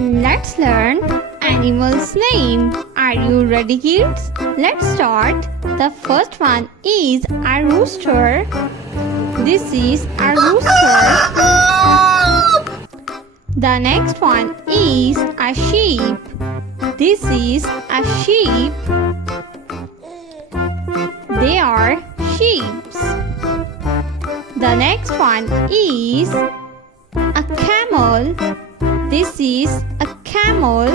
Let's learn animals' name. Are you ready, kids? Let's start. The first one is a rooster. This is a rooster. The next one is a sheep. This is a sheep. They are sheeps. The next one is a camel. This is a camel.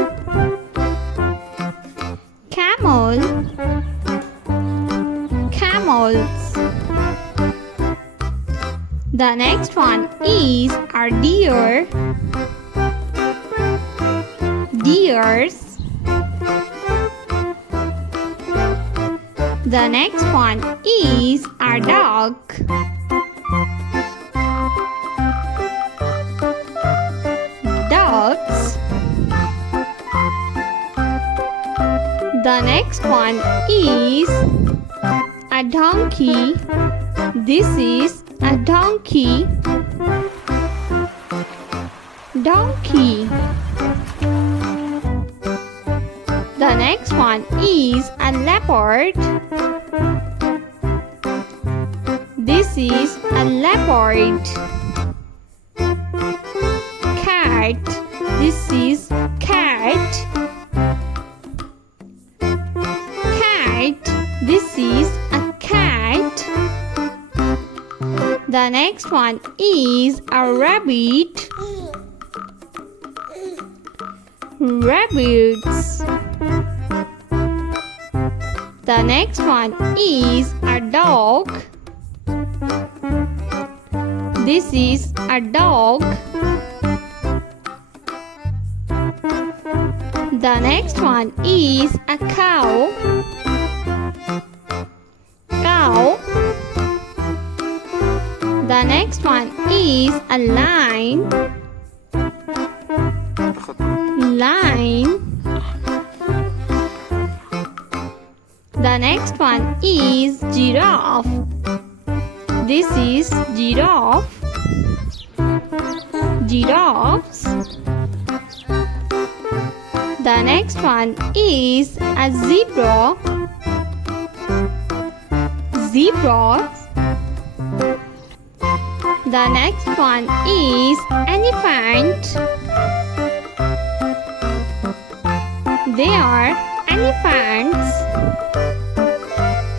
Camel. Camels. The next one is a deer. Deers. The next one is a dog. Dogs. The next one is a donkey. This is a donkey. Donkey. The next one is a leopard. This is a leopard. Cat. This is cat. Cat. This is a cat. The next one is a rabbit. Rabbits. The next one is a dog. This is a dog. The next one is a cow. Cow. The next one is a lion. Lion. The next one is giraffe. This is giraffe. Giraffes. The next one is a zebra. Zebras. The next one is elephant. They are elephants.